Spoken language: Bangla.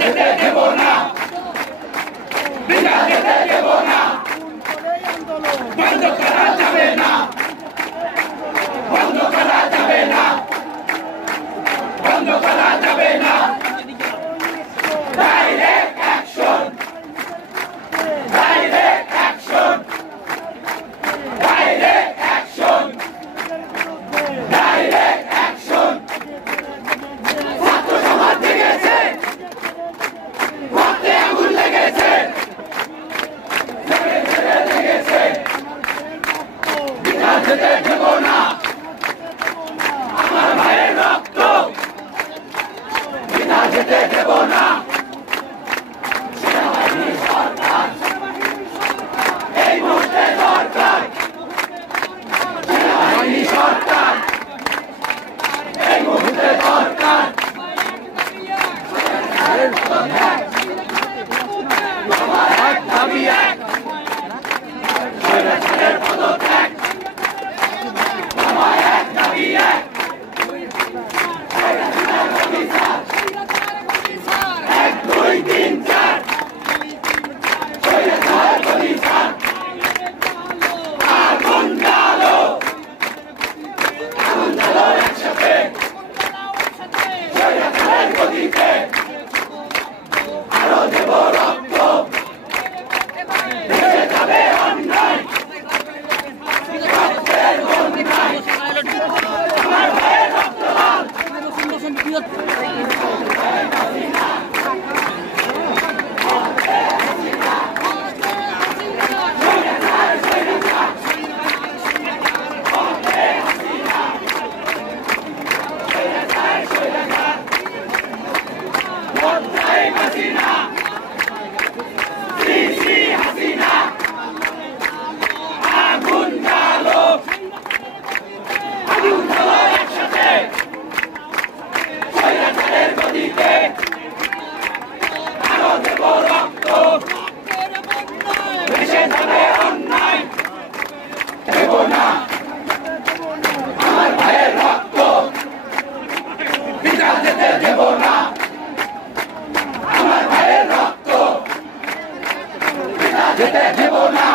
যেতে দেব না, বিনা যেতে দেব না, বন্ধ করা যাবে না, বন্ধ করা যাবে না, বন্ধ করা যাবে না। Direct action, direct action, direct action, direct action. ছাত্র সমাজ জেগেছে, রক্তে আগুন লেগেছে, লেগেছে, বিনা যেতে দেব না, আমার ভাইয়ের রক্ত বিনা যেতে দেব না। সেনাবাহিনী সরকার এই মুহূর্তে দরকার, সেনাবাহিনী সরকার এই মুহূর্তে দরকার। আমার এক দাবি এক, স্বৈরাচারের পদত্যাগ। আমার এক দাবি এক, স্বৈরাচারের অভিশাপ। 1, 2, 3, 4 স্বৈরাচারের অভিশাপ। আগুন জ্বালো, আগুন জ্বালো একসাথে, স্বৈরাচারের গতিতে আরো দেব রক্ত, ভেসে যাবে অন্যায়, রক্তের বন্যায়। আমার ভাইয়ের রক্ত লাল, হাসিনা, শ্রী হাসিনা, আগুন জ্বালো, আগুন জ্বালো একসাথে, স্বৈরাচারের গতিতে আরো দেব রক্ত, ভেসে যাবে অন্যায়, দেব না আমার ভাইয়ের রক্ত, বিনা যেতে দেব না, আমার ভাইয়ের রক্ত বিনা যেতে দেব না।